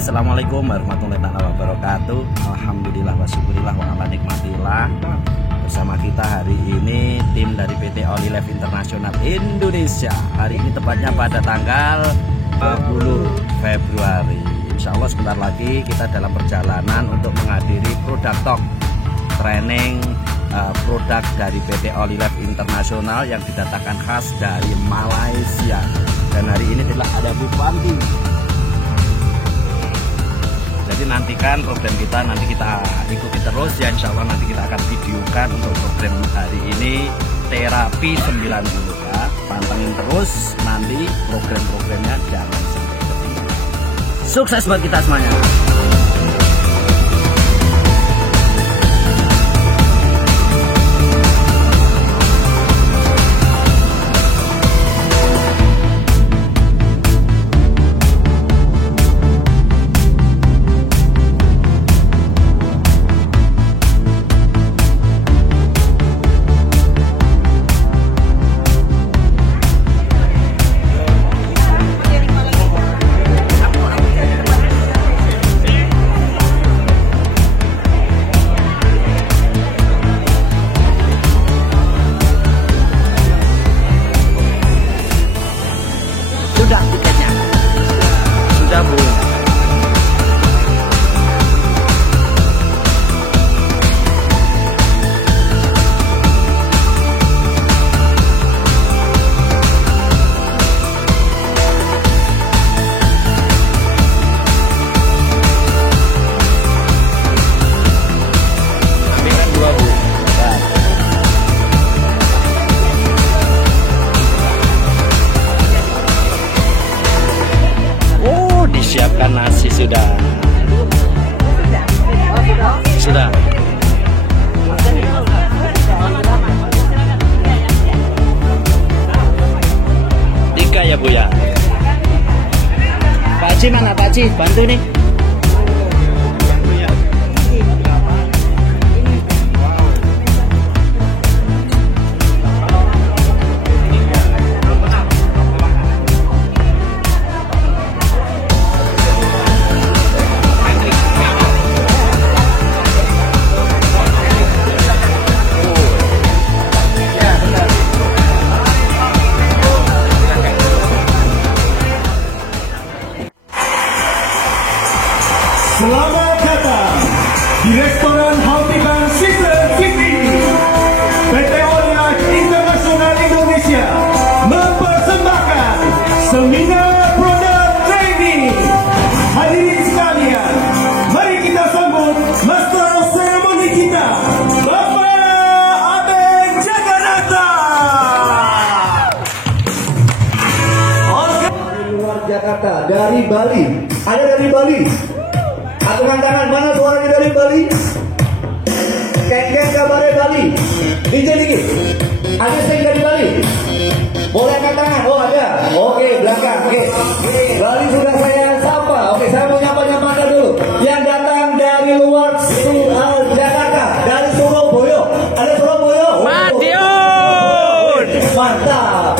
Assalamualaikum warahmatullahi wabarakatuh. Alhamdulillah wa syukurillah wa ala nikmatillah. Bersama kita hari ini tim dari PT Olive International Indonesia. Hari ini tepatnya pada tanggal 20 Februari. Insya Allah sebentar lagi kita dalam perjalanan untuk menghadiri produk talk training produk dari PT Olive International yang didatangkan khas dari Malaysia. Dan hari ini telah ada Bu Panti. Jadi nantikan program kita, nanti kita ikuti terus ya, insya Allah nanti kita akan videokan untuk program hari ini terapi 90 ya. Pantengin terus nanti program-programnya, jangan sampai ketinggalan. Sukses buat kita semuanya. Sudah tiketnya? Sudah Bu? Ambilkan 2 Bu. Siapkan nasi sudah. Sudah. Tiga ya Bu ya. Pak Haji mana Pak Haji? Bantu nih. Selamat datang di restoran Hautikan Season City. PT Olive International Indonesia mempersembahkan seminar produk training. Hadirin sekalian, mari kita sambut master seremoni kita, Bapak Aben Jaganata. Dari luar Jakarta, dari Bali. Ada dari Bali? Aturkan tangan, mana suaranya dari Bali? Keng-keng kabarnya Bali. DJ dikit. Ada yang dari Bali? Boleh angkat tangan? Oh ada. Oke, belakang. Oke. Bali sudah saya sapa. Oke, saya mau nyapa-nyapa dulu. Yang datang dari luar Jakarta, dari Surabaya. Ada Surabaya? Madiun. Mantap.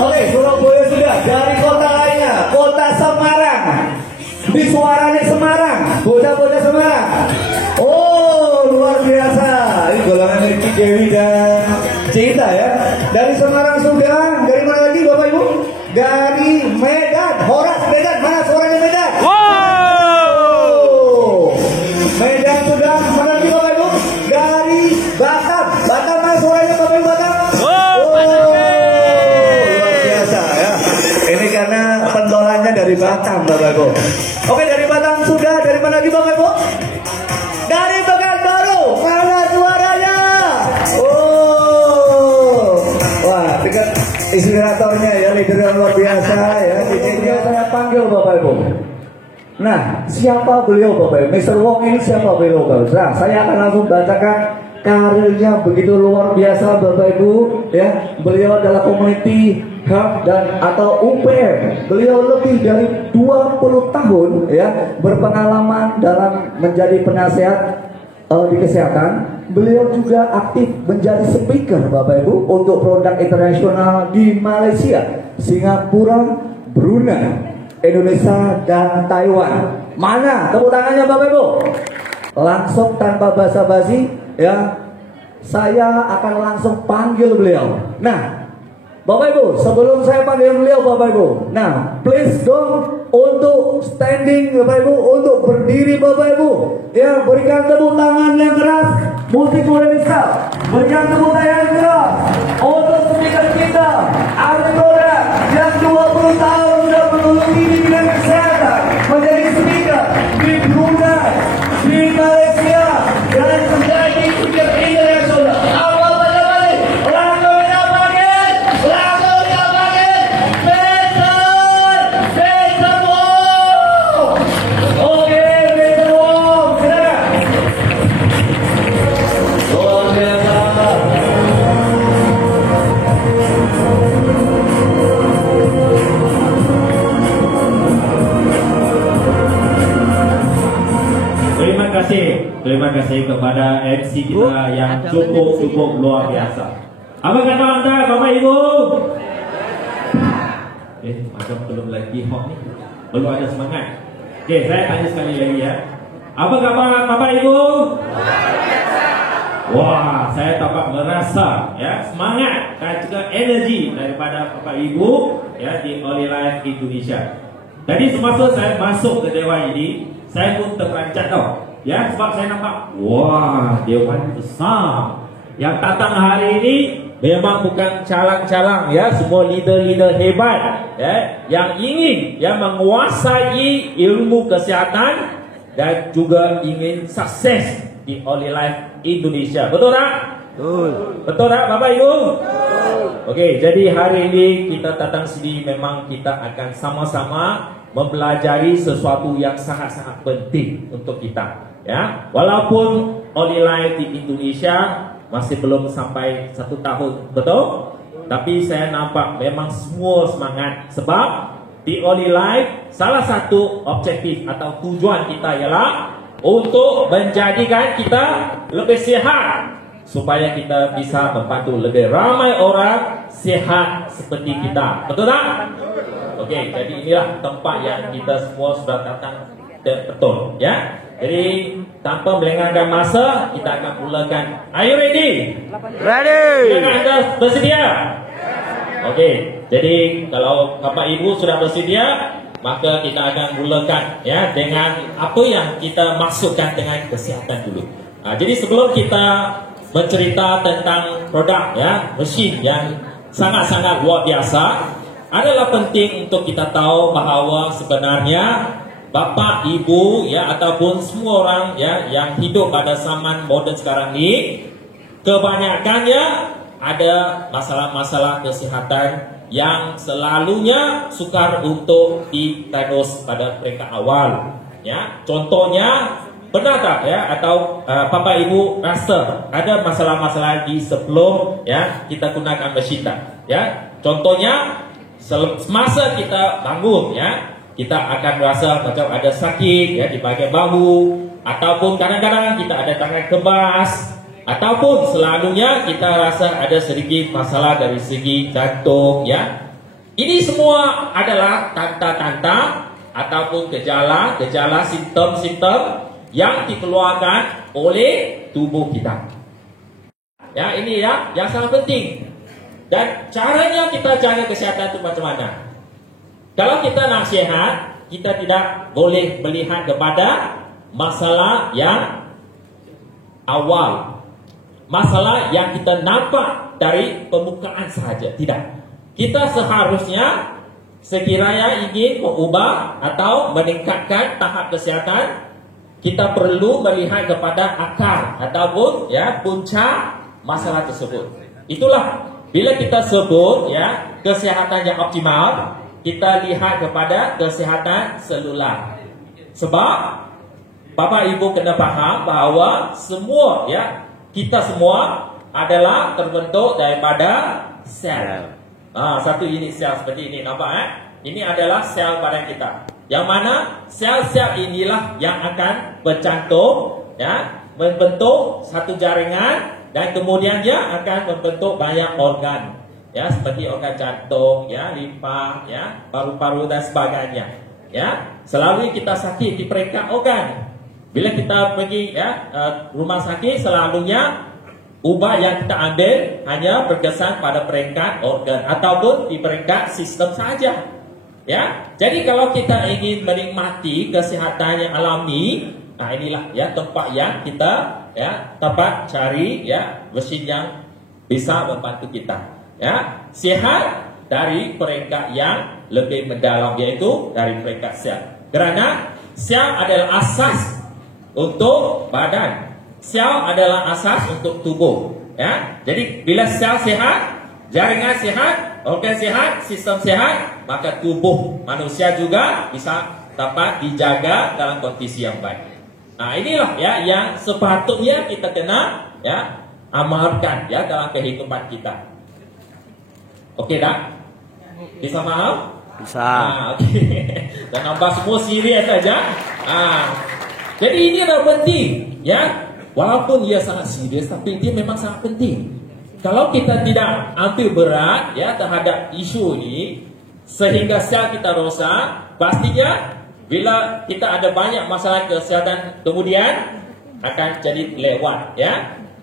Oke, Surabaya sudah. Dari kota lainnya, kota Semarang. Di suaranya Semarang, bocah-bocah Semarang. Oh, luar biasa. Ini golongan Ricky Dewi dan Cinta ya. Dari Semarang sudah. Dari mana lagi Bapak Ibu? Dari Medan. Horas Medan. Mana suaranya Medan? Wow. Medan sudah. Mana lagi Bapak Ibu? Dari Batam. Batam mana suaranya Bapak Ibu Batam? Oh, luar biasa ya. Ini karena pentolannya dari Batam Bapak Ibu. Oke, dari Batam sudah. Dari mana lagi Bapak Ibu? Dari Pekanbaru. Mana suaranya? Oh, wah, dekat inspiratornya ya, leader yang luar biasa ya. Ini saya panggil Bapak Ibu. Nah, siapa beliau Bapak Ibu? Mr. Wong ini siapa beliau Bapak Ibu? Nah, saya akan langsung bacakan karirnya begitu luar biasa Bapak Ibu ya. Beliau adalah community hub dan atau UPM. Beliau lebih dari 20 tahun ya berpengalaman dalam menjadi penasehat di kesehatan. Beliau juga aktif menjadi speaker Bapak Ibu untuk produk internasional di Malaysia, Singapura, Brunei, Indonesia dan Taiwan. Mana tepuk tangannya Bapak Ibu? Langsung tanpa basa-basi ya, saya akan langsung panggil beliau. Nah, Bapak Ibu, sebelum saya panggil beliau Bapak Ibu, nah please dong untuk standing Bapak Ibu, untuk berdiri Bapak Ibu, ya berikan tepuk tangan yang keras, musik mulai bisa, berikan tepuk tangan yang keras untuk speaker kita, Argoda yang 20 tahun sudah bergelut di bidang kesehatan, menjadi speaker di Brunei, di Malaysia, dan menjadi speaker internasional. Awal pada balik, langsung kita panggil, langsung kita panggil, Peter Wong. Oke, Peter Wong, silakan. Luar biasa. Terima kasih kepada MC kita yang cukup luar biasa. Apa kata anda, Bapak Ibu? Macam belum lagi hot nih, belum ada semangat. Oke, saya tanya sekali lagi ya. Apa kabar Bapak Ibu? Wah, saya dapat merasa ya semangat dan juga energi daripada Bapak Ibu ya di Oli Life Indonesia. Tadi semasa saya masuk ke dewan ini, saya pun terperanjat tau. Ya, sebab saya nampak, wah, dewan besar. Yang datang hari ini memang bukan calang-calang ya, semua leader-leader hebat ya, yang ingin ya menguasai ilmu kesihatan dan juga ingin sukses di Oli Life Indonesia. Betul tak? Betul. Betul tak Bapak Ibu? Betul. Okey, jadi hari ini kita datang sini memang kita akan sama-sama mempelajari sesuatu yang sangat-sangat penting untuk kita. Ya, walaupun Oli Life di Indonesia masih belum sampai 1 tahun, betul? Tapi saya nampak memang semua semangat. Sebab di Oli Life salah satu objektif atau tujuan kita ialah untuk menjadikan kita lebih sihat, supaya kita bisa membantu lebih ramai orang sihat seperti kita. Betul tak? Okey, jadi inilah tempat yang kita semua sudah datang betul ya. Jadi tanpa melengahkan masa, kita akan mulakan. Are you ready? Ready. Anda bersedia? Okey. Jadi kalau Bapak Ibu sudah bersedia, maka kita akan mulakan ya dengan apa yang kita maksudkan dengan kesihatan dulu. Jadi sebelum kita bercerita tentang produk ya, mesin yang sangat-sangat luar biasa, adalah penting untuk kita tahu bahawa sebenarnya Bapak, Ibu ya ataupun semua orang ya yang hidup pada zaman moden sekarang ini, kebanyakannya ada masalah-masalah kesihatan yang selalunya sukar untuk didiagnose pada peringkat awal. Ya, contohnya benar tak ya atau Bapak Ibu rasa ada masalah-masalah di sebelum ya kita gunakan mesin tak? Ya, contohnya semasa kita bangun ya, kita akan rasa macam ada sakit ya di bahagian bahu, ataupun kadang-kadang kita ada tangan kebas, ataupun selalunya kita rasa ada sedikit masalah dari segi jantung ya. Ini semua adalah tanda-tanda ataupun gejala-gejala simptom-simptom yang dikeluarkan oleh tubuh kita. Ya, ini ya yang sangat penting. Dan caranya kita jaga kesihatan itu macam mana? Kalau kita nak sihat, kita tidak boleh melihat kepada masalah yang awal, masalah yang kita nampak dari permukaan sahaja. Tidak. Kita seharusnya sekiranya ingin mengubah atau meningkatkan tahap kesihatan, kita perlu melihat kepada akar ataupun ya punca masalah tersebut. Itulah bila kita sebut ya kesihatan yang optimal, kita lihat kepada kesihatan selular. Sebab Bapak Ibu kena faham bahawa semua ya, kita semua adalah terbentuk daripada sel. Satu unit sel seperti ini, nampak Ini adalah sel badan kita. Yang mana sel-sel inilah yang akan bercantum ya, membentuk satu jaringan dan kemudian dia akan membentuk banyak organ. Ya, seperti organ jantung, ya, limfa, ya, paru-paru dan sebagainya. ya, selalu kita sakit di peringkat organ. Bila kita pergi rumah sakit, selalunya ubat yang kita ambil hanya berkesan pada peringkat organ ataupun di peringkat sistem saja. Ya, jadi kalau kita ingin menikmati kesihatan yang alami, nah inilah ya tempat yang kita dapat cari mesin yang bisa membantu kita. Ya, sihat dari peringkat yang lebih mendalam, yaitu dari peringkat sel. Kerana sel adalah asas untuk badan. Sel adalah asas untuk tubuh. Ya, jadi bila sel sehat, jaringan sehat, organ sehat, sistem sehat, maka tubuh manusia juga bisa dapat dijaga dalam kondisi yang baik. Nah, inilah yang sepatutnya kita kena amalkan dalam kehidupan kita. Oke tak? Bisa faham? Bisa. Okay. Dan nampak semua serius saja. Jadi ini adalah penting, walaupun ia sangat serius, tapi dia memang sangat penting. Kalau kita tidak ambil berat terhadap isu ini, sehingga sel kita rosak, pastinya bila kita ada banyak masalah kesihatan kemudian akan jadi lewat.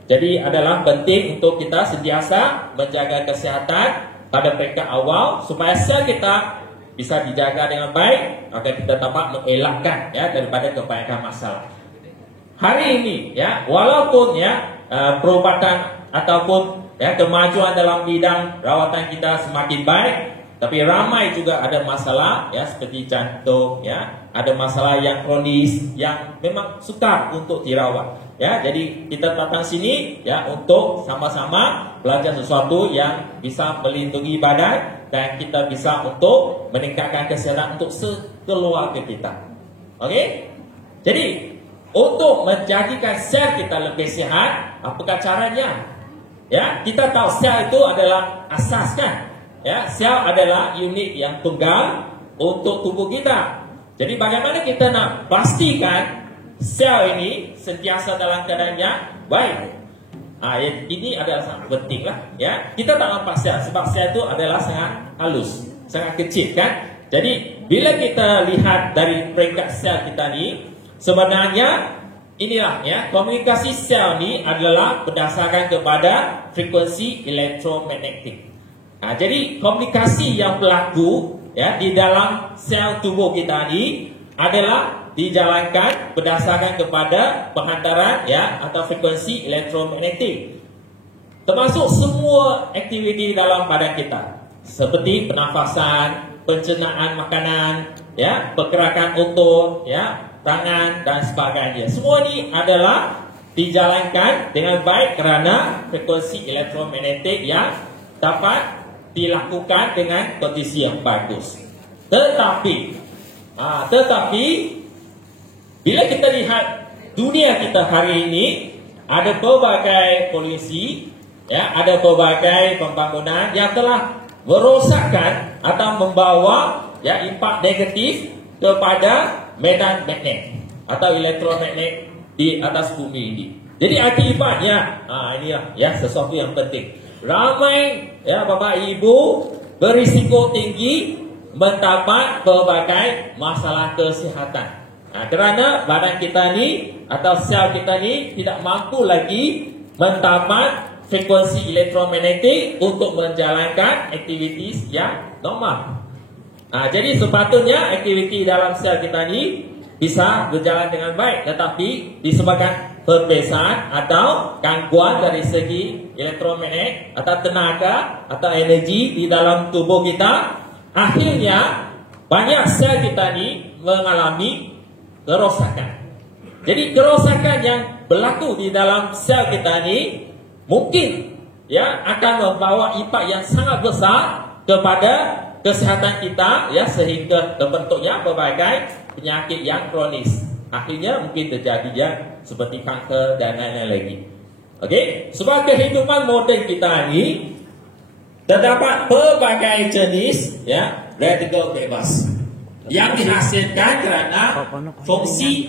Jadi adalah penting untuk kita sentiasa menjaga kesihatan pada peringkat awal supaya sel kita bisa dijaga dengan baik, maka kita dapat mengelakkan daripada kebanyakan masalah. Hari ini walaupun perubatan ataupun kemajuan dalam bidang rawatan kita semakin baik, tapi ramai juga ada masalah seperti jantung, ada masalah yang kronis yang memang sukar untuk dirawat. Jadi kita datang sini untuk sama-sama belajar sesuatu yang bisa melindungi badan dan kita bisa untuk meningkatkan kesihatan untuk sekeluarga kita. Okey? Jadi untuk menjadikan sel kita lebih sihat, apakah caranya? Kita tahu sel itu adalah asas kan? Sel adalah unit yang tunggal untuk tubuh kita. Jadi bagaimana kita nak pastikan sel ini sentiasa dalam keadaan yang baik? Ini adalah sangat penting lah. Kita tak nampak sel sebab sel itu adalah sangat halus, sangat kecil kan? Jadi bila kita lihat dari peringkat sel kita ni, sebenarnya inilah komunikasi sel ni adalah berdasarkan kepada frekuensi elektromagnetik. Jadi komunikasi yang berlaku di dalam sel tubuh kita ni adalah dijalankan berdasarkan kepada penghantaran atau frekuensi elektromagnetik, termasuk semua aktiviti dalam badan kita seperti pernafasan, pencernaan makanan, pergerakan otot, tangan dan sebagainya. Semua ini adalah dijalankan dengan baik kerana frekuensi elektromagnetik yang dapat dilakukan dengan kondisi yang bagus. Tetapi bila kita lihat dunia kita hari ini, ada pelbagai polusi, ada pelbagai pembangunan yang telah merosakkan atau membawa impak negatif kepada medan magnet atau elektromagnet di atas bumi ini. Jadi akibatnya, inilah sesuatu yang penting. Ramai Bapak Ibu berisiko tinggi mendapat pelbagai masalah kesihatan. Kerana badan kita ni atau sel kita ni tidak mampu lagi mendapat frekuensi elektromagnetik untuk menjalankan aktiviti yang normal. Jadi sepatutnya aktiviti dalam sel kita ni bisa berjalan dengan baik, tetapi disebabkan perbezaan atau gangguan dari segi elektromagnet atau tenaga atau energi di dalam tubuh kita, akhirnya banyak sel kita ni mengalami kerosakan. Jadi kerosakan yang berlaku di dalam sel kita ni mungkin akan membawa impak yang sangat besar kepada kesihatan kita sehingga terbentuknya berbagai penyakit yang kronis. Akhirnya mungkin terjadi seperti kanker dan lain-lain lagi. Okey, sebab kehidupan moden kita ni terdapat pelbagai jenis radikal bebas yang dihasilkan kerana fungsi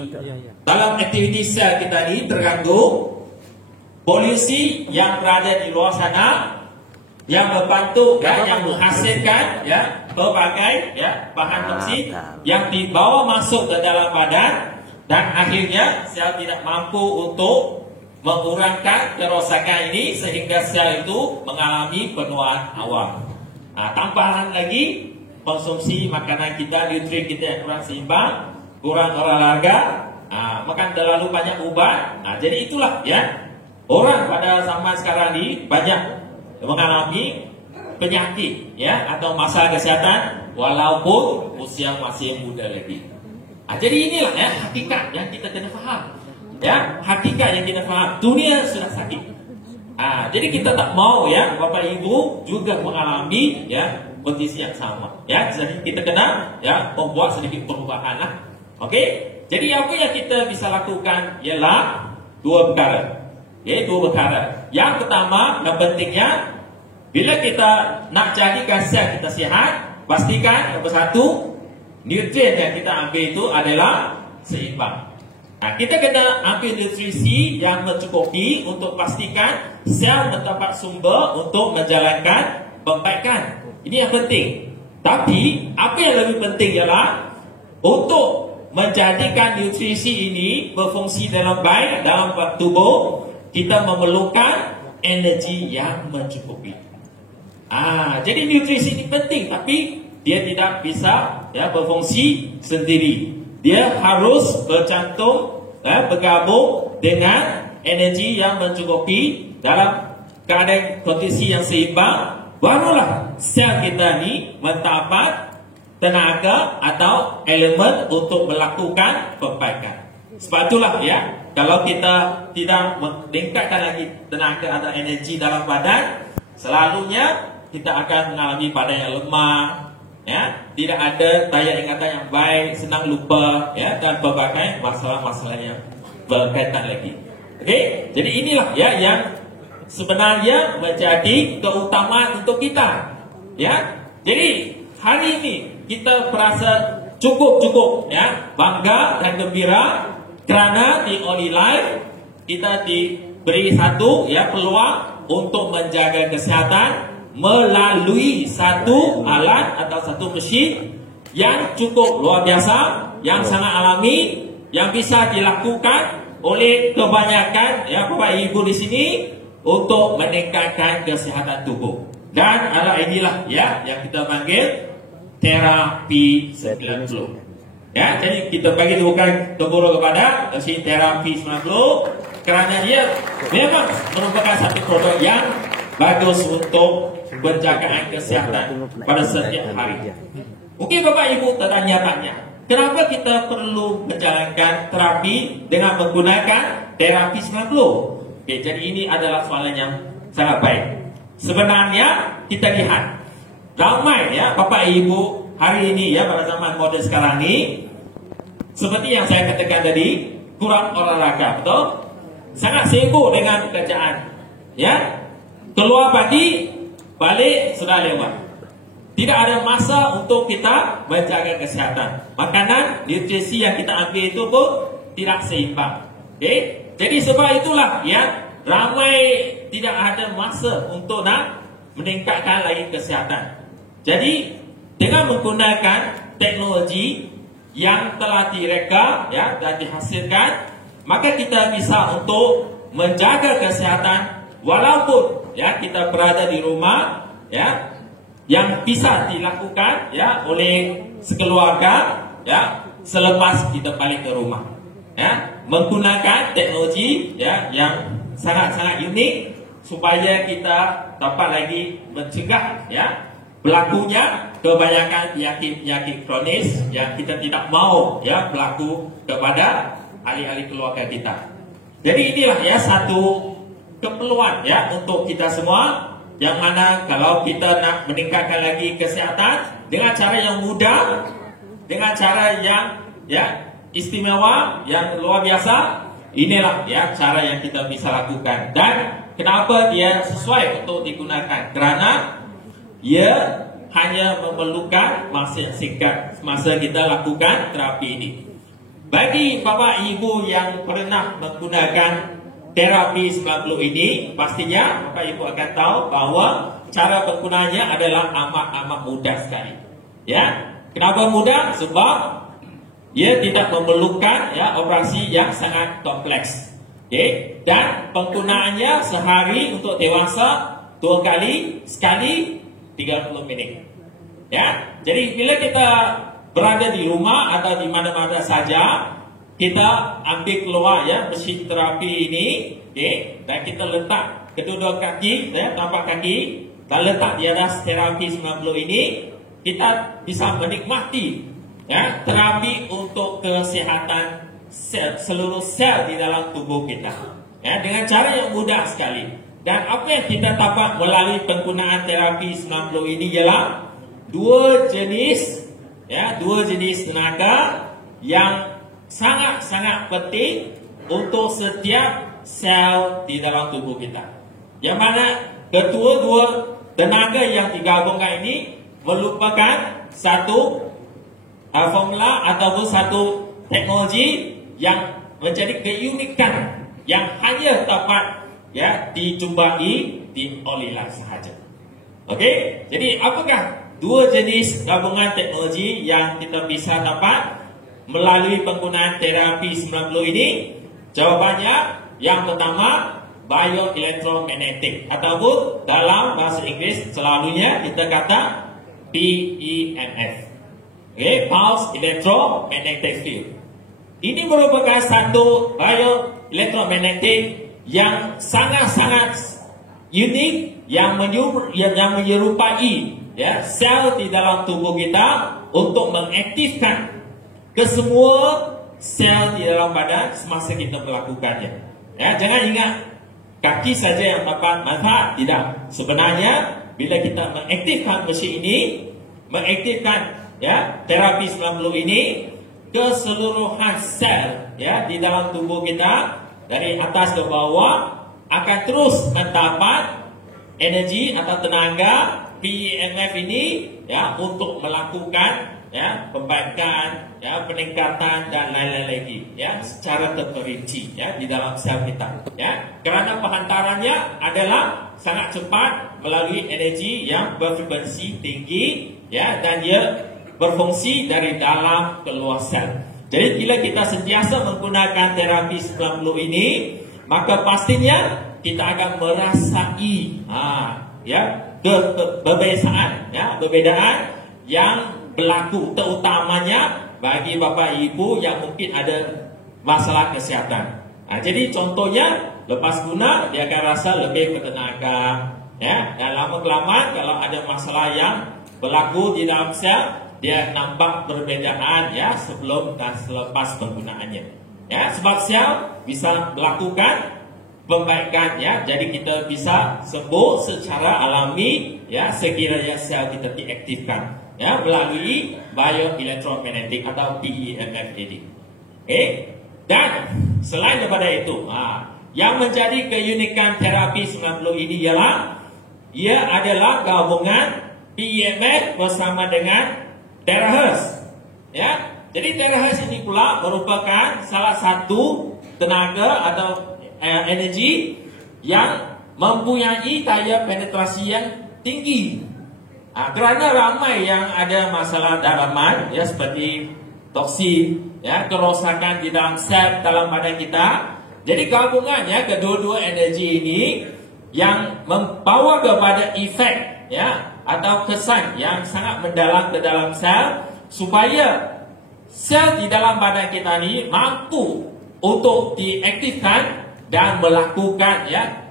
dalam aktiviti sel kita ni terganggu, polusi yang berada di luar sana, yang membantu ya, yang menghasilkan ya pelbagai ya bahan toksik yang dibawa masuk ke dalam badan, dan akhirnya sel tidak mampu untuk mengurangkan kerosakan ini sehingga sel itu mengalami penuaan awal. Tambahan lagi konsumsi makanan kita, nutrien kita yang kurang seimbang, kurang olahraga, makan terlalu banyak ubat. Jadi itulah ya, orang pada zaman sekarang ini banyak mengalami penyakit ya atau masalah kesehatan walaupun usia masih muda lagi. Jadi inilah ya hakikat yang kita kena faham. Ya, hakikat yang kita faham, dunia sudah sakit. Jadi kita tak mau ya Bapak Ibu juga mengalami ya kondisi yang sama. Ya, jadi kita kena ya membuat sedikit perubahan lah. Okey. Jadi apa yang kita bisa lakukan ialah dua perkara. Dua perkara. Yang pertama dan pentingnya, bila kita nak jadikan sel kita sihat, pastikan nombor satu, nutrien yang kita ambil itu adalah seimbang. Kita kena ambil nutrisi yang mencukupi untuk pastikan sel mendapat sumber untuk menjalankan perbaikan. Ini yang penting. Tapi apa yang lebih penting ialah untuk menjadikan nutrisi ini berfungsi dengan baik dalam tubuh, kita memerlukan energi yang mencukupi. Jadi nutrisi ini penting, tapi dia tidak bisa ya berfungsi sendiri. Dia harus bergabung dengan energi yang mencukupi dalam keadaan kondisi yang seimbang, barulah sel kita ni mendapat tenaga atau elemen untuk melakukan perbaikan. Sebab itulah ya, kalau kita tidak meningkatkan lagi tenaga atau energi dalam badan, selalunya kita akan mengalami badan yang lemah, ya, tidak ada daya ingatan yang baik, senang lupa, ya, dan berbagai masalah-masalah yang berkaitan lagi. Okey, jadi inilah ya yang sebenarnya menjadi keutamaan untuk kita. Ya, jadi hari ini kita merasa cukup ya, bangga dan gembira kerana di Oli Life kita diberi satu ya peluang untuk menjaga kesihatan melalui satu alat atau satu mesin yang cukup luar biasa, yang sangat alami, yang bisa dilakukan oleh kebanyakan ya Bapak Ibu di sini untuk meningkatkan kesihatan tubuh. Dan alat inilah ya yang kita panggil terapi 90. Ya, jadi kita bagi bukan teguran kepada mesin terapi 90 kerana dia memang merupakan satu produk yang bagus untuk penjagaan kesihatan pada setiap hari. Mungkin Bapak Ibu tertanya-tanya, kenapa kita perlu menjalankan terapi dengan menggunakan terapi 90? Okey, jadi ini adalah soalan yang sangat baik. Sebenarnya kita lihat ramai ya Bapak Ibu hari ini ya pada zaman moden sekarang ini, seperti yang saya katakan tadi, kurang olahraga, betul? Sangat sibuk dengan pekerjaan. Ya, keluar pagi, balik sudah lewat. Tidak ada masa untuk kita menjaga kesihatan. Makanan, nutrisi yang kita ambil itu pun tidak seimbang. Okay? Jadi sebab itulah ya ramai tidak ada masa untuk nak meningkatkan lagi kesihatan. Jadi dengan menggunakan teknologi yang telah direka ya dan dihasilkan, maka kita bisa untuk menjaga kesihatan walaupun ya kita berada di rumah ya, yang bisa dilakukan ya oleh sekeluarga ya selepas kita balik ke rumah ya, menggunakan teknologi ya yang sangat-sangat unik supaya kita dapat lagi mencegah ya berlakunya kebanyakan penyakit kronis yang kita tidak mau ya berlaku kepada ahli-ahli keluarga kita. Jadi inilah ya satu keperluan ya untuk kita semua, yang mana kalau kita nak meningkatkan lagi kesihatan dengan cara yang mudah, dengan cara yang ya istimewa, yang luar biasa, inilah ya cara yang kita bisa lakukan. Dan kenapa dia sesuai untuk digunakan? Kerana ia hanya memerlukan masa yang singkat masa kita lakukan terapi ini. Bagi Bapak Ibu yang pernah menggunakan terapi 90 ini, pastinya Bapak Ibu akan tahu bahawa cara penggunaannya adalah amat mudah sekali. Ya, kenapa mudah? Sebab ia tidak memerlukan ya operasi yang sangat kompleks. Okay? Dan penggunaannya sehari untuk dewasa 2 kali, sekali 30 minit. Ya, jadi bila kita berada di rumah atau di mana-mana saja, kita ambil keluar ya mesin terapi ini, okay? Dan kita letak kedua-dua kaki, ya, tapak kaki, dan letak di atas terapi 90 ini, kita bisa menikmati ya terapi untuk kesihatan seluruh sel di dalam tubuh kita. Ya, dengan cara yang mudah sekali. Dan apa yang kita dapat melalui penggunaan terapi 90 ini ialah dua jenis tenaga yang sangat-sangat penting untuk setiap sel di dalam tubuh kita. Yang mana kedua-dua tenaga yang digabungkan ini merupakan satu formula ataupun satu teknologi yang menjadi keunikan yang hanya dapat ya dijumpai di Olila sahaja. Okey, jadi apakah dua jenis gabungan teknologi yang kita bisa dapat melalui penggunaan terapi 90 ini? Jawapannya yang pertama, bioelectromagnetic, ataupun dalam bahasa Inggeris selalunya kita kata PEMF. Okay, Pulse Electromagnetic Field. Ini merupakan satu bioelectromagnetic yang sangat-sangat unik, yang menyerupai ya sel di dalam tubuh kita untuk mengaktifkan kesemua sel di dalam badan semasa kita melakukannya. Ya, jangan ingat kaki saja yang dapat manfaat, tidak. Sebenarnya bila kita mengaktifkan mesin ini, mengaktifkan ya terapi 90 ini, keseluruhan sel ya di dalam tubuh kita dari atas ke bawah akan terus mendapat energi atau tenaga PEMF ini ya untuk melakukan ya perbaikan, ya peningkatan dan lain-lain lagi ya secara terperinci ya di dalam sel kita ya, kerana penghantarannya adalah sangat cepat melalui energi yang berfrekuensi tinggi ya, dan dia berfungsi dari dalam keluar sel. Jadi bila kita sentiasa menggunakan terapi 90 ini, maka pastinya kita akan merasai perbezaan yang berlaku, terutamanya bagi bapa ibu yang mungkin ada masalah kesihatan. Jadi contohnya lepas guna dia akan rasa lebih bertenaga ya, dan lama kelamaan kalau ada masalah yang berlaku di dalam sel, dia nampak perbezaan ya sebelum dan selepas penggunaannya. Ya, sebab sel bisa melakukan perbaikan ya, jadi kita bisa sembuh secara alami ya sekiranya sel kita diaktifkan ya melalui bioelectromagnetic atau PEMF ini. Okay? Dan selain daripada itu, yang menjadi keunikan terapi 90 ini ialah ia adalah gabungan PEMF bersama dengan terahertz. Ya, jadi terahertz ini pula merupakan salah satu tenaga atau energi yang mempunyai daya penetrasi yang tinggi. Kerana ramai yang ada masalah dalaman ya seperti toksin, ya kerosakan di dalam sel dalam badan kita. Jadi gabungannya kedua-dua energi ini yang membawa kepada efek ya atau kesan yang sangat mendalam ke dalam sel, supaya sel di dalam badan kita ni mampu untuk diaktifkan dan melakukan ya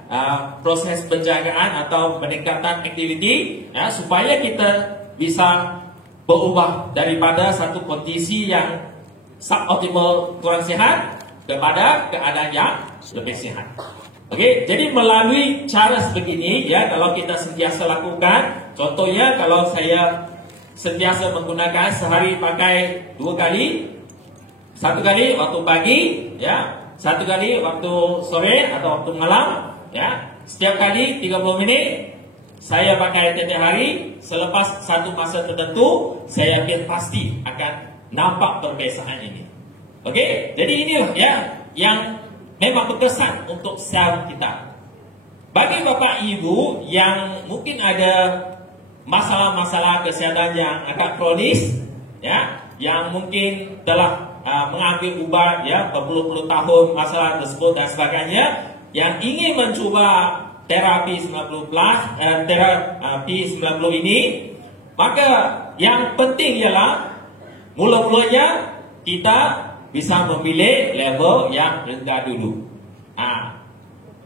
proses penjagaan atau peningkatan aktiviti ya, supaya kita bisa berubah daripada satu kondisi yang suboptimal kurang sihat kepada keadaan yang lebih sihat. Okey, jadi melalui cara sebegini ya, kalau kita sentiasa lakukan, contohnya kalau saya sentiasa menggunakan sehari pakai 2 kali, 1 kali waktu pagi ya, 1 kali waktu sore atau waktu malam ya, setiap kali 30 minit saya pakai setiap hari, selepas satu masa tertentu saya yakin pasti akan nampak perbezaan ini. Okey, jadi inilah ya yang memang berkesan untuk sel kita. bagi Bapak Ibu yang mungkin ada masalah-masalah kesehatan yang agak kronis, ya, yang mungkin telah mengambil ubat ya berpuluh-puluh tahun masalah tersebut dan sebagainya, yang ingin mencoba terapi 90 ini, maka yang penting ialah mula-mulanya kita bisa memilih level yang rendah dulu.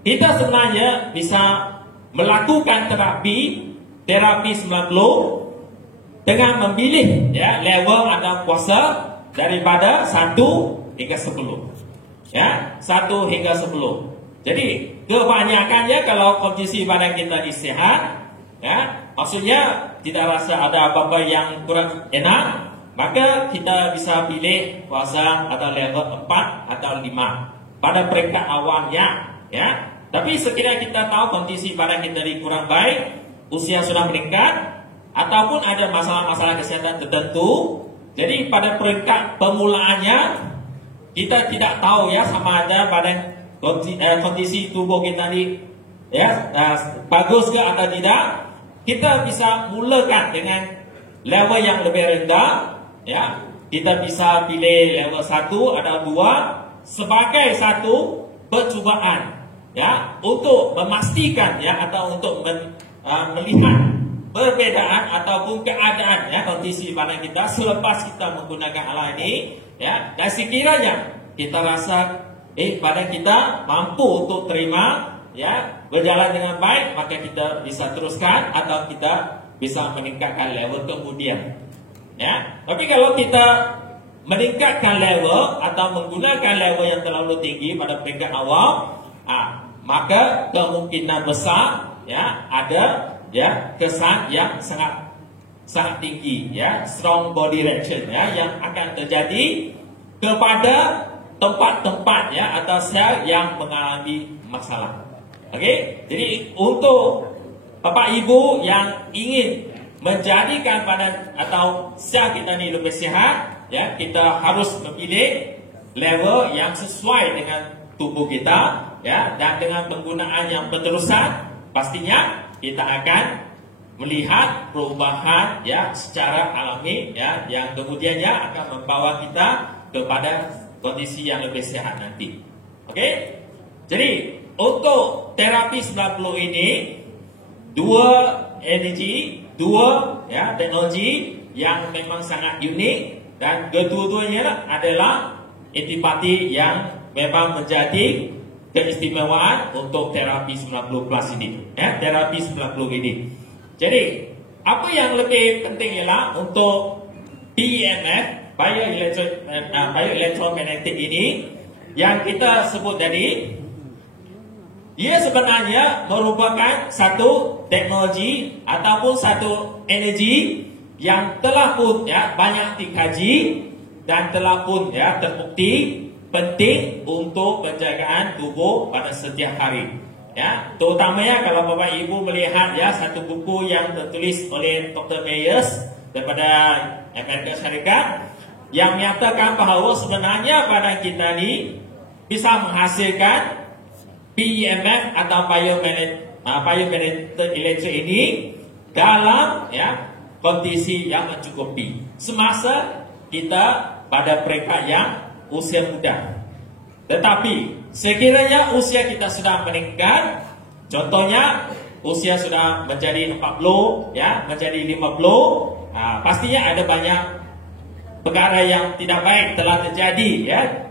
Kita sebenarnya bisa melakukan terapi 90 dengan memilih ya level atau kuasa daripada 1 hingga 10. Ya, 1 hingga 10. Jadi kebanyakannya kalau kondisi badan kita ini sehat, ya, maksudnya tidak rasa ada apa-apa yang kurang enak, maka kita bisa pilih kuasa atau level 4 atau 5 pada peringkat awalnya, ya. Tapi sekiranya kita tahu kondisi badan kita ini kurang baik, usia sudah meningkat, ataupun ada masalah-masalah kesehatan tertentu, jadi pada peringkat pemulaannya kita tidak tahu ya sama ada badan kondisi tubuh kita ini ya bagus ke atau tidak, kita bisa mulakan dengan level yang lebih rendah, ya. Kita bisa pilih level 1 atau 2 sebagai satu percubaan, ya, untuk memastikan ya atau untuk melihat perbedaan ataupun keadaan ya kondisi badan kita selepas kita menggunakan alat ini, ya. Dan sekiranya kita rasa badan kita mampu untuk terima, ya, berjalan dengan baik, maka kita bisa teruskan atau kita bisa meningkatkan level kemudian, ya. Tapi kalau kita meningkatkan level atau menggunakan level yang terlalu tinggi pada peringkat awal, maka kemungkinan besar ya ada ya kesan yang sangat tinggi ya, strong body reaction ya, yang akan terjadi kepada tempat-tempat ya atau sel yang mengalami masalah. Okey, jadi untuk Bapak Ibu yang ingin menjadikan badan atau sel kita ni lebih sihat, ya, kita harus memilih level yang sesuai dengan tubuh kita, ya, dan dengan penggunaan yang berterusan, pastinya kita akan melihat perubahan ya secara alami ya, yang kemudiannya akan membawa kita kepada kondisi yang lebih sehat nanti. Okey? Jadi untuk terapi 90 ini dua ya teknologi yang memang sangat unik, dan kedua-duanya adalah antibiotik yang memang menjadi keistimewaan untuk terapi 90 plus ini, ya, terapi 90 ini. Jadi apa yang lebih penting ialah untuk BEMF, bioelectromagnetic ini yang kita sebut tadi, dia sebenarnya merupakan satu teknologi ataupun satu energi yang telah pun ya banyak dikaji dan telah pun ya terbukti penting untuk penjagaan tubuh pada setiap hari. Ya, terutamanya kalau Bapak Ibu melihat ya satu buku yang tertulis oleh Dr. Myers daripada Amerika Syarikat yang menyatakan bahawa sebenarnya badan kita ni bisa menghasilkan BEMF atau biomagnetic electric ini dalam ya kondisi yang mencukupi semasa kita pada peringkat yang usia muda. Tetapi sekiranya usia kita sudah meningkat, contohnya usia sudah menjadi 40 ya, menjadi 50, pastinya ada banyak perkara yang tidak baik telah terjadi ya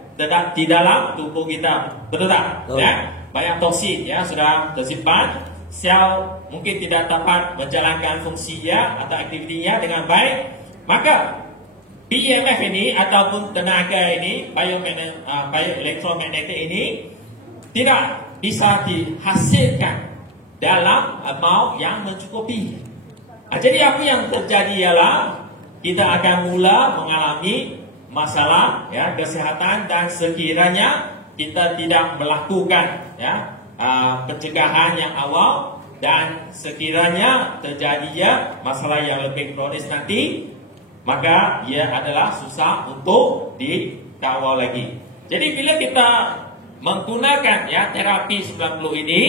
di dalam tubuh kita, betul tak? Ya, banyak toksin ya sudah tersimpan, sel mungkin tidak dapat menjalankan fungsinya atau aktivitinya dengan baik, maka BEMF ini ataupun tenaga ini bioelectromagnetic ini tidak bisa dihasilkan dalam amount yang mencukupi. Jadi apa yang terjadi ialah kita akan mula mengalami masalah ya kesehatan, dan sekiranya kita tidak melakukan ya pencegahan yang awal, dan sekiranya terjadinya masalah yang lebih kronis nanti, maka ia adalah susah untuk dikawal lagi. Jadi bila kita menggunakan ya terapi 90 ini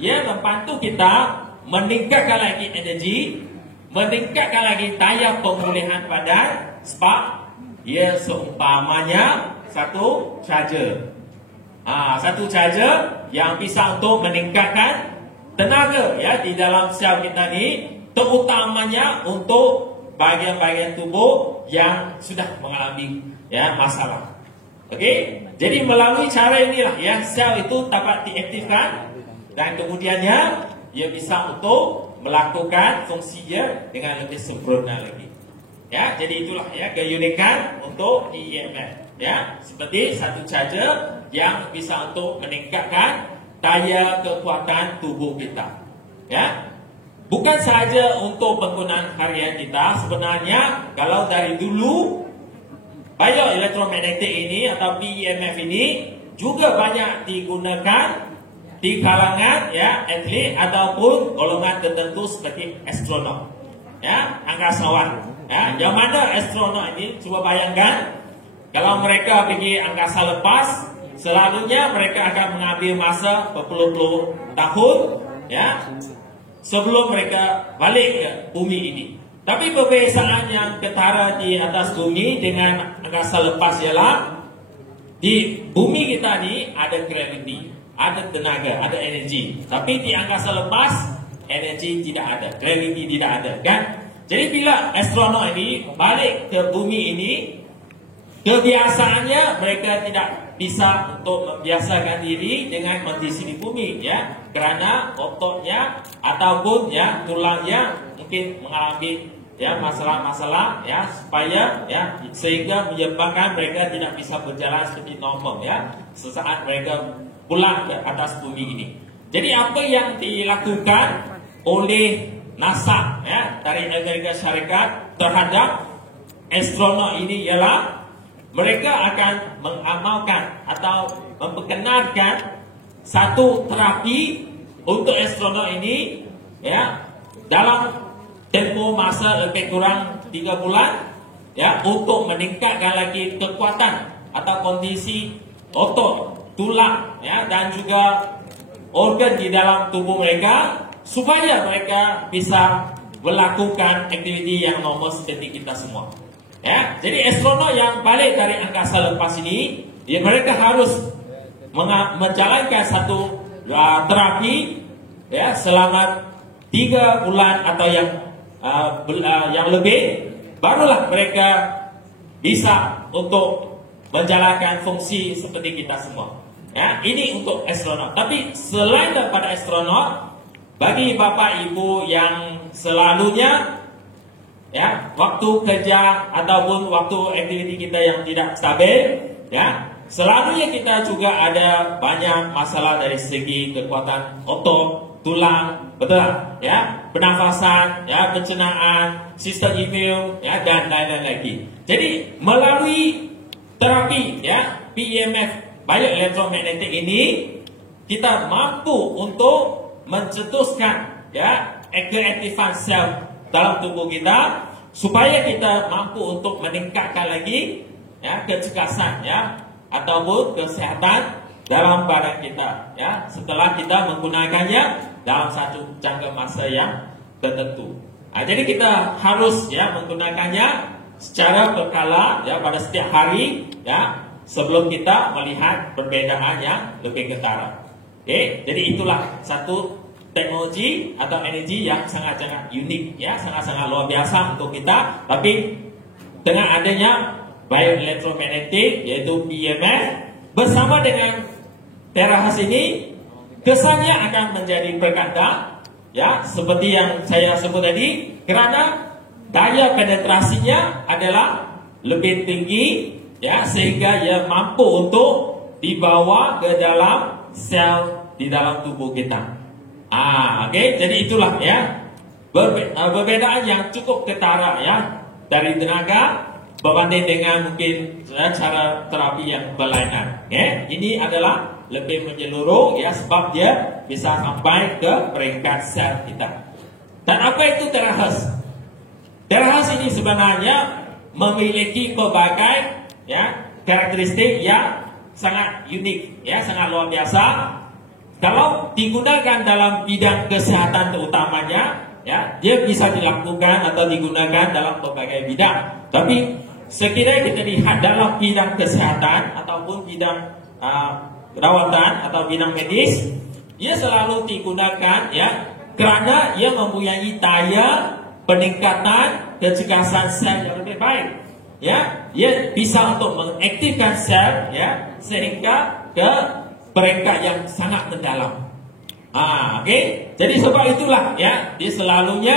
ia membantu kita meningkatkan lagi energi, meningkatkan lagi daya pemulihan badan, sebab ia seumpamanya satu charger. Satu charger yang bisa untuk meningkatkan tenaga ya di dalam sel kita ni, terutamanya untuk bahagian-bahagian tubuh yang sudah mengalami ya masalah. Okey, jadi melalui cara inilah ya sel itu dapat diaktifkan dan kemudiannya ia bisa untuk melakukan fungsinya dengan lebih sempurna lagi. Ya, jadi itulah ya keunikan untuk EMF ya, seperti satu charger yang bisa untuk meningkatkan daya kekuatan tubuh kita. Ya. Bukan sahaja untuk penggunaan harian kita, sebenarnya kalau dari dulu bioelektromagnetik ini atau PEMF ini juga banyak digunakan di kalangan ya atlet ataupun golongan tertentu seperti astronot, ya angkasawan. Ya, yang mana astronot ini cuba bayangkan kalau mereka pergi angkasa lepas, selalunya mereka akan mengambil masa berpuluh-puluh tahun, ya sebelum mereka balik ke bumi ini. Tapi perbezaan yang ketara di atas bumi dengan angkasa lepas ialah di bumi kita ni ada gravity, ada tenaga, ada energi. Tapi di angkasa lepas energi tidak ada, gravity tidak ada, kan? Jadi bila astronot ini balik ke bumi ini, kebiasaannya mereka tidak bisa untuk membiasakan diri dengan kondisi di bumi, ya, kerana ototnya ataupun ya tulangnya mungkin mengalami ya masalah-masalah ya supaya ya sehingga menyebabkan mereka tidak bisa berjalan seperti normal ya sesaat mereka pulang ke atas bumi ini. Jadi apa yang dilakukan oleh NASA ya dari Amerika Syarikat terhadap astronot ini ialah mereka akan mengamalkan atau memperkenalkan satu terapi untuk astronot ini ya dalam tempoh masa lebih kurang 3 bulan ya untuk meningkatkan lagi kekuatan atau kondisi otot, tulang ya dan juga organ di dalam tubuh mereka supaya mereka bisa melakukan aktiviti yang normal seperti kita semua. Ya, jadi astronot yang balik dari angkasa lepas ini, ya, mereka harus menjalankan satu terapi ya selama 3 bulan atau yang lebih, barulah mereka bisa untuk menjalankan fungsi seperti kita semua. Ya, ini untuk astronot. Tapi selain daripada astronot, bagi bapak ibu yang selalunya ya waktu kerja ataupun waktu aktiviti kita yang tidak stabil, ya selalunya kita juga ada banyak masalah dari segi kekuatan otot, tulang, betul ya, pernafasan, ya pencernaan, sistem imun, ya dan lain-lain lagi. Jadi melalui terapi ya PEMF bioelektromagnetik ini kita mampu untuk mencetuskan ya keaktifan sel dalam tubuh kita supaya kita mampu untuk meningkatkan lagi ya kecerdasan ya ataupun kesehatan dalam badan kita ya setelah kita menggunakannya dalam satu jangka masa yang tertentu. Jadi kita harus ya menggunakannya secara berkala ya pada setiap hari ya sebelum kita melihat perbedaan yang lebih ketara. Oke, jadi itulah satu teknologi atau energi yang sangat-sangat unik ya, sangat-sangat luar biasa untuk kita. Tapi dengan adanya bioelektromagnetik yaitu PEMF bersama dengan terakhas ini, kesannya akan menjadi berganda ya, seperti yang saya sebut tadi, kerana daya penetrasinya adalah lebih tinggi ya, sehingga ia mampu untuk dibawa ke dalam sel di dalam tubuh kita. Oke, jadi itulah ya perbedaan yang cukup ketara ya dari tenaga berbanding dengan mungkin cara terapi yang berlainan. Ya, ini adalah lebih menyeluruh ya sebab dia bisa sampai ke peringkat sel kita. Dan apa itu terakhas? Terakhas ini sebenarnya memiliki pelbagai ya karakteristik yang sangat unik ya, sangat luar biasa. kalau digunakan dalam bidang kesehatan terutamanya, ya, dia bisa dilakukan atau digunakan dalam berbagai bidang. Tapi sekiranya kita lihat dalam bidang kesehatan ataupun bidang perawatan atau bidang medis, ia selalu digunakan, ya, kerana ia mempunyai daya peningkatan kecergasan sel yang lebih baik. Ya, ia bisa untuk mengaktifkan sel, ya, sehingga ke peringkat yang sangat mendalam. Okey. Jadi sebab itulah, ya, dia selalunya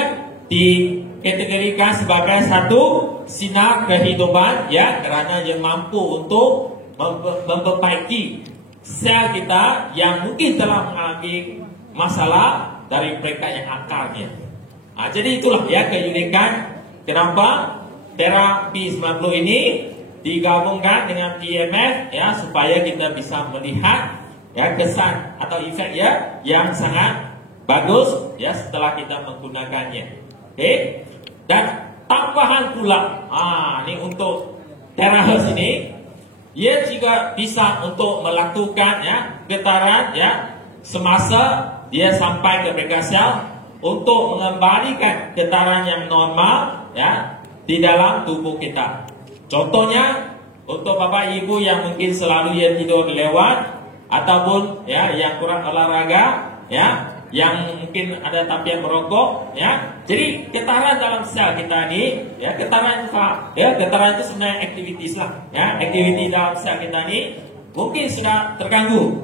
dikategorikan sebagai satu sinar kehidupan, ya, kerana dia mampu untuk memperbaiki sel kita yang mungkin telah mengalami masalah dari peringkat yang akarnya. Jadi itulah, ya, keunikan kenapa terapi 90 ini digabungkan dengan EMF, ya, supaya kita bisa melihat, ya, kesan atau efek, ya, yang sangat bagus, ya, setelah kita menggunakannya. Okey. Dan tambahan pula, ini untuk terahertz ini, ia juga bisa untuk melakukan, ya, getaran, ya, semasa dia sampai ke frekuensi sel untuk mengembalikan getaran yang normal, ya, di dalam tubuh kita. Contohnya untuk bapak ibu yang mungkin selalu ia tidur lewat, ataupun, ya, yang kurang olahraga, ya, yang mungkin ada tapian merokok, ya. Jadi getaran dalam sel kita ni, ya, getaran itu sebenarnya aktivitas lah, ya, aktiviti dalam sel kita ni mungkin sudah terganggu,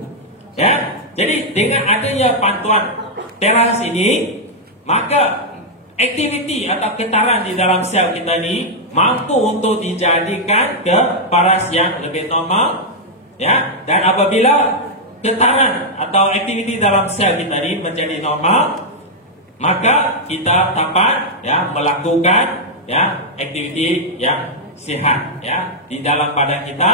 ya. Jadi dengan adanya bantuan terahertz ini, maka aktiviti atau getaran di dalam sel kita ni mampu untuk dijadikan ke paras yang lebih normal, ya. Dan apabila getaran atau aktiviti dalam sel kita ni menjadi normal, maka kita dapat, ya, melakukan, ya, aktiviti yang sihat, ya, di dalam badan kita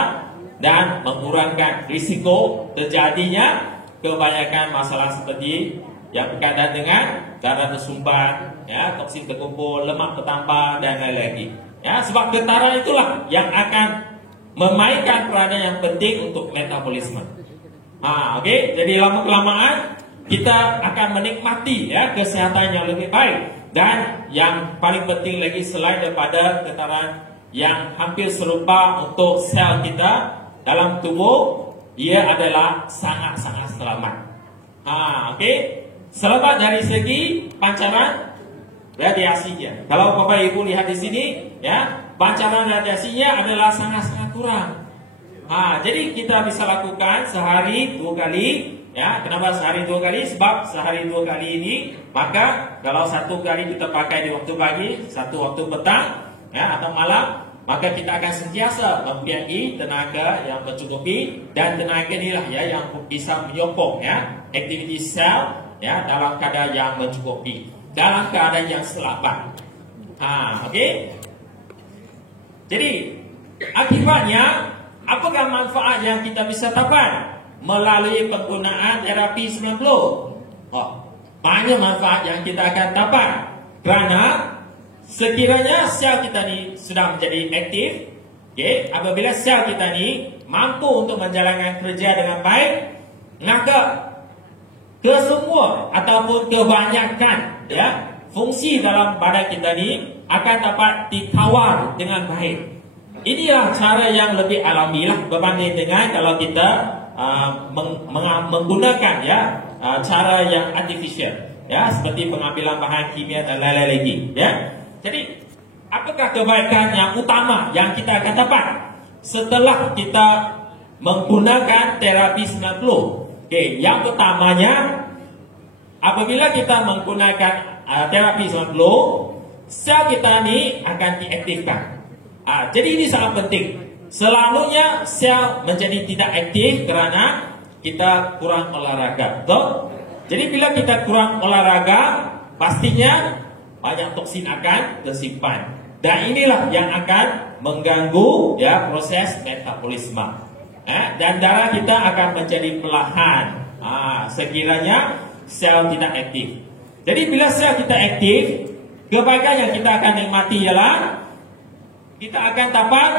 dan mengurangkan risiko terjadinya kebanyakan masalah seperti yang berkaitan dengan darah tersumbat, ya, toksin terkumpul, lemak bertambah dan lain-lain. Ya, sebab getaran itulah yang akan memainkan peranan yang penting untuk metabolisme. Okey, jadi lama-kelamaan kita akan menikmati, ya, kesihatan yang lebih baik. Dan yang paling penting lagi selain daripada getaran yang hampir serupa untuk sel kita dalam tubuh, ia adalah sangat-sangat selamat. Okey, selamat dari segi pancaran radiasinya. Kalau bapak ibu lihat di sini, ya, pancaran radiasinya adalah sangat-sangat kurang. Jadi kita bisa lakukan sehari 2 kali, ya. Kenapa sehari 2 kali? Sebab sehari 2 kali ini, maka kalau 1 kali kita pakai di waktu pagi, 1 waktu petang, ya, atau malam, maka kita akan sentiasa mempunyai tenaga yang mencukupi. Dan tenaga inilah, ya, yang bisa menyokong, ya, aktiviti sel, ya, dalam keadaan yang mencukupi, dalam keadaan yang selamat. Okey. Jadi akibatnya, apakah manfaat yang kita bisa dapat melalui penggunaan terapi 90? Banyak manfaat yang kita akan dapat. Kerana sekiranya sel kita ni sudah menjadi aktif, okay, apabila sel kita ni mampu untuk menjalankan kerja dengan baik, maka kesemua ataupun kebanyakan, ya, fungsi dalam badan kita ni akan dapat dikawal dengan baik. Inilah cara yang lebih alami lah berbanding dengan kalau kita menggunakan, ya, cara yang artificial, ya, seperti pengambilan bahan kimia dan lain-lain lagi, ya. Jadi apakah kebaikan yang utama yang kita akan dapat setelah kita menggunakan terapi 90? Okey, yang pertamanya, apabila kita menggunakan terapi 90, sel kita ni akan diaktifkan. Jadi ini sangat penting. Selalunya sel menjadi tidak aktif kerana kita kurang olahraga, betul? Jadi bila kita kurang olahraga, pastinya banyak toksin akan tersimpan. Dan inilah yang akan mengganggu, ya, proses metabolisme. Dan darah kita akan menjadi perlahan sekiranya sel tidak aktif. Jadi bila sel kita aktif, kebaikan yang kita akan nikmati ialah kita akan dapat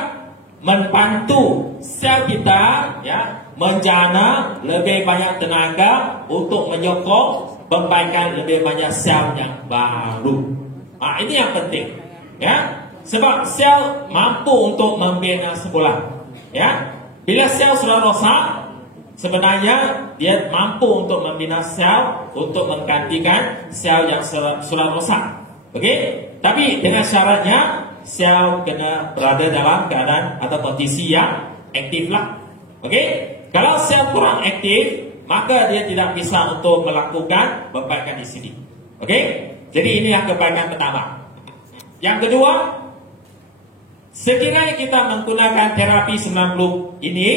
membantu sel kita ya menjana lebih banyak tenaga untuk menyokong perbaikan lebih banyak sel yang baru. Ini yang penting ya, sebab sel mampu untuk membina sebulan ya. Bila sel sudah rosak, sebenarnya dia mampu untuk membina sel untuk menggantikan sel yang sudah rosak. Okey, tapi dengan syaratnya sel kena berada dalam keadaan atau kondisi yang aktif lah. Okey, kalau sel kurang aktif, maka dia tidak bisa untuk melakukan perbaikan di sini. Okey, jadi ini yang kebaikan pertama. Yang kedua, sekiranya kita menggunakan terapi 90 ini,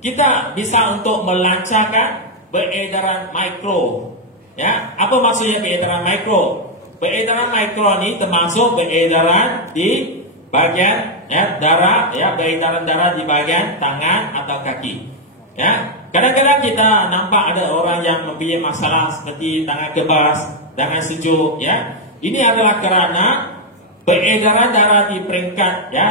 kita bisa untuk melancarkan peredaran mikro. Ya, apa maksudnya peredaran mikro? Peredaran mikro ini termasuk peredaran di bagian ya, darah, ya, peredaran darah di bagian tangan atau kaki. Ya, kadang-kadang kita nampak ada orang yang mempunyai masalah seperti tangan kebas, tangan sejuk. Ya, ini adalah kerana peredaran darah di peringkat ya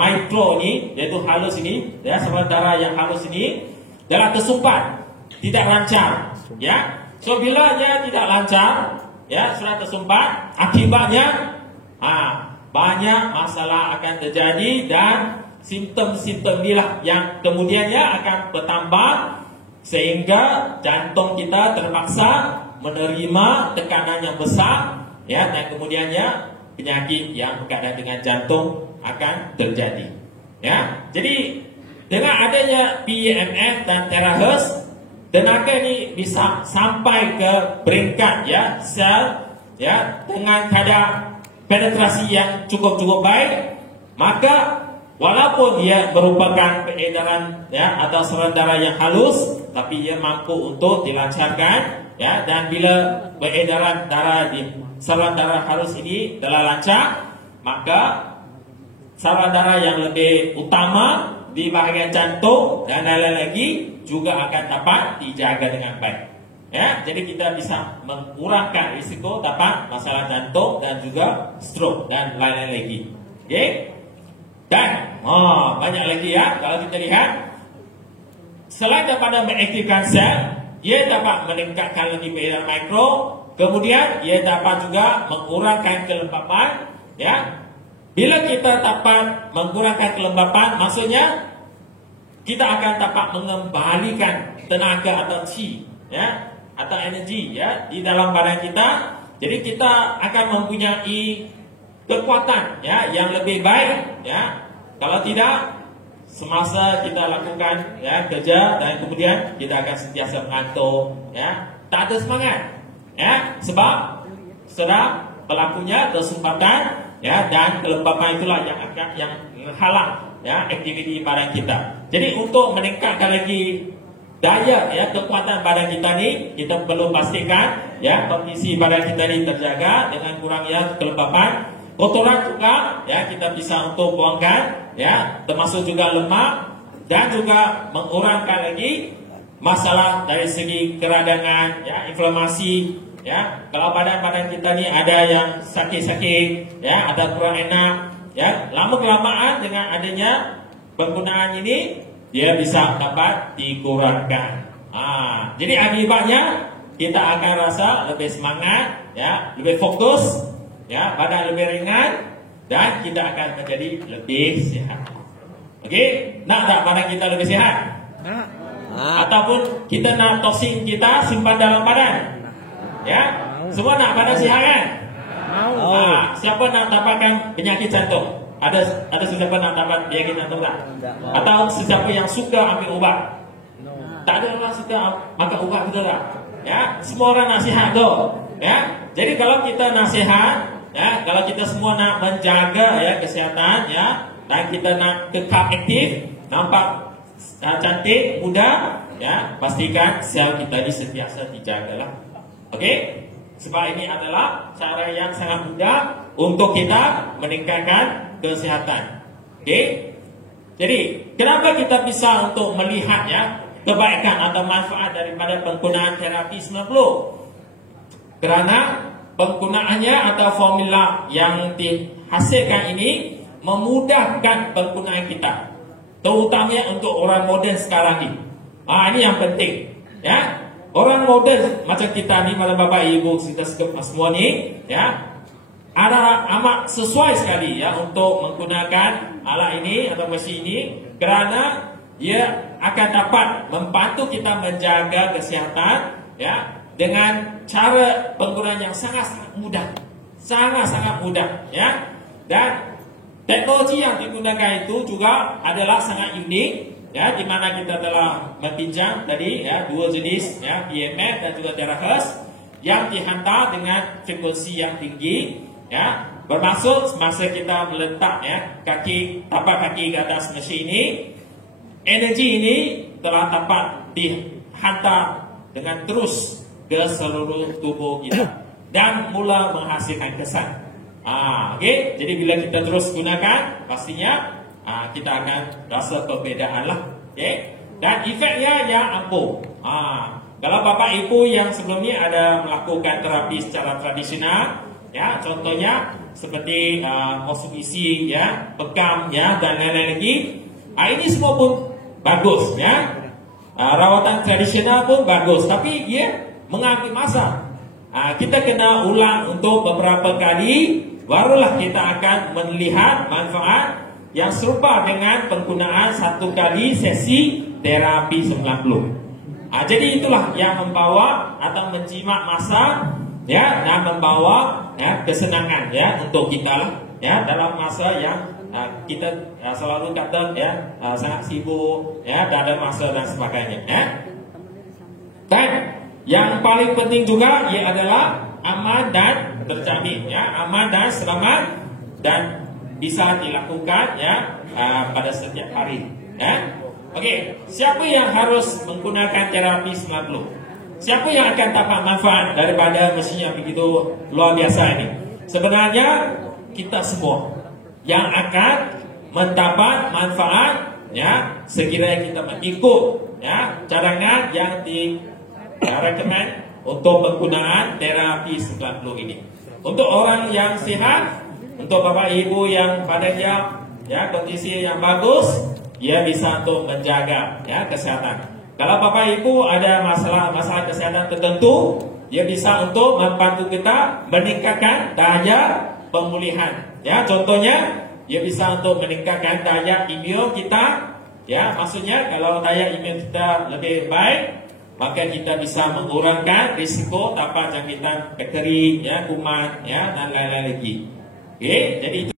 mikro ini, yaitu halus ini, ya, saluran darah yang halus ini dalam tersumpat, tidak lancar. Ya, so bila dia tidak lancar, ya, sudah tersumpat, akibatnya banyak masalah akan terjadi dan simptom-simptom inilah yang kemudiannya akan bertambah sehingga jantung kita terpaksa menerima tekanan yang besar, ya, dan kemudiannya penyakit yang berkaitan dengan jantung akan terjadi. Ya, jadi dengan adanya PEMF dan terahertz, tenaga ini bisa sampai ke peringkat ya sel ya dengan kadar penetrasi yang cukup baik, maka walaupun dia merupakan peredaran ya atau saluran darah yang halus, tapi ia mampu untuk dilancarkan ya, dan bila peredaran darah di saluran darah halus ini telah lancar, maka saluran darah yang lebih utama di bahagian jantung dan lain-lain lagi juga akan dapat dijaga dengan baik. Ya, jadi kita bisa mengurangkan risiko dapat masalah jantung dan juga stroke dan lain-lain lagi. Okey. Dan banyak lagi ya, kalau kita lihat selain daripada mengaktifkan sel, ia dapat meningkatkan lagi peredaran mikro, kemudian ia dapat juga mengurangkan kelembapan ya. Bila kita dapat mengurangkan kelembapan, maksudnya kita akan dapat mengembalikan tenaga atau qi ya atau energi ya di dalam badan kita. Jadi kita akan mempunyai kekuatan ya yang lebih baik ya. Kalau tidak, semasa kita lakukan ya kerja dan kemudian kita akan sentiasa mengantuk ya, tak ada semangat ya, sebab sudah berlakunya kesumpatan ya, dan kelembapan itulah yang akan yang menghalang ya aktiviti badan kita. Jadi untuk meningkatkan lagi daya ya kekuatan badan kita ni, kita perlu pastikan ya kondisi badan kita ni terjaga dengan kurangnya kelembapan. Kotoran juga ya kita bisa untuk buangkan ya, termasuk juga lemak, dan juga mengurangkan lagi masalah dari segi keradangan ya, inflamasi ya. Kalau badan-badan kita ni ada yang sakit-sakit ya, ada kurang enak ya, lama-kelamaan dengan adanya penggunaan ini dia bisa dapat dikurangkan. Jadi akibatnya kita akan rasa lebih semangat ya, lebih fokus ya, badan lebih ringan, dan kita akan menjadi lebih sihat. Okey, nak tak badan kita lebih sihat? Ataupun kita nak toksin kita simpan dalam badan? Ya, semua nak badan sihat kan? Siapa nak dapatkan penyakit jantung? Ada siapa nak dapat penyakit jantung tak? Atau siapa yang suka ambil ubat? Tak ada orang suka makan ubat, betul tak? Ya, semua orang nak sihat tu. Ya, jadi kalau kita nak sihat ya, kalau kita semua nak menjaga ya kesihatan ya, dan kita nak tetap aktif, nampak cantik, muda ya, pastikan sel kita ni sentiasa dijagalah. Okey? Sebab ini adalah cara yang sangat mudah untuk kita meningkatkan kesihatan. Okey? Jadi, kenapa kita bisa untuk melihat ya kebaikan atau manfaat daripada penggunaan terapi 90? Kerana penggunaannya atau formula yang dihasilkan ini memudahkan penggunaan kita, terutamanya untuk orang moden sekarang ni. Ini yang penting, ya. Orang moden macam kita ni, malam Bapak Ibu kita semua ni, ya, ada amat sesuai sekali ya untuk menggunakan alat ini atau mesin ini, kerana ia akan dapat membantu kita menjaga kesihatan ya dengan cara penggunaan yang sangat-sangat mudah. Sangat-sangat mudah ya. Dan teknologi yang digunakan itu juga adalah sangat unik ya, di mana kita telah membincang tadi ya dua jenis ya, PMF dan juga terahertz yang dihantar dengan frekuensi yang tinggi ya. Bermaksud semasa kita meletak ya tapak kaki ke atas mesin ini, energi ini telah dapat dihantar dengan terus ke seluruh tubuh kita dan mula menghasilkan kesan. Okey, jadi bila kita terus gunakan, pastinya kita akan rasa perbezaan lah. Okey, dan efeknya yang ampuh. Kalau Bapak Ibu yang sebelum ni ada melakukan terapi secara tradisional, ya, contohnya seperti konsumsi, ya, bekam, ya, dan lain-lain lagi, ini semua pun bagus, ya. Rawatan tradisional pun bagus, tapi dia mengambil masa. Kita kena ulang untuk beberapa kali, barulah kita akan melihat manfaat yang serupa dengan penggunaan satu kali sesi terapi 90. Jadi itulah yang membawa atau menjimat masa ya, dan membawa ya kesenangan ya untuk kita lah ya dalam masa yang kita selalu kata ya sangat sibuk ya, tak ada masa dan sebagainya ya. Dan yang paling penting juga ia adalah aman dan terjamin ya, aman dan selamat dan bisa dilakukan ya pada setiap hari ya. Okey, siapa yang harus menggunakan terapi 90? Siapa yang akan dapat manfaat daripada mesin yang begitu luar biasa ini? Sebenarnya kita semua yang akan mendapat manfaat ya sekiranya kita mengikut ya cadangan yang direkomend untuk penggunaan terapi 90 ini. Untuk orang yang sihat, untuk Bapak Ibu yang badannya ya kondisi yang bagus, ia bisa untuk menjaga ya kesihatan. Kalau Bapak Ibu ada masalah kesihatan tertentu, ia bisa untuk membantu kita meningkatkan daya pemulihan. Ya, contohnya ia bisa untuk meningkatkan daya imun kita. Ya, maksudnya kalau daya imun kita lebih baik, maka kita bisa mengurangkan risiko dapat jangkitan bakteri, ya, kuman, ya, dan lain-lain lagi. Okey, jadi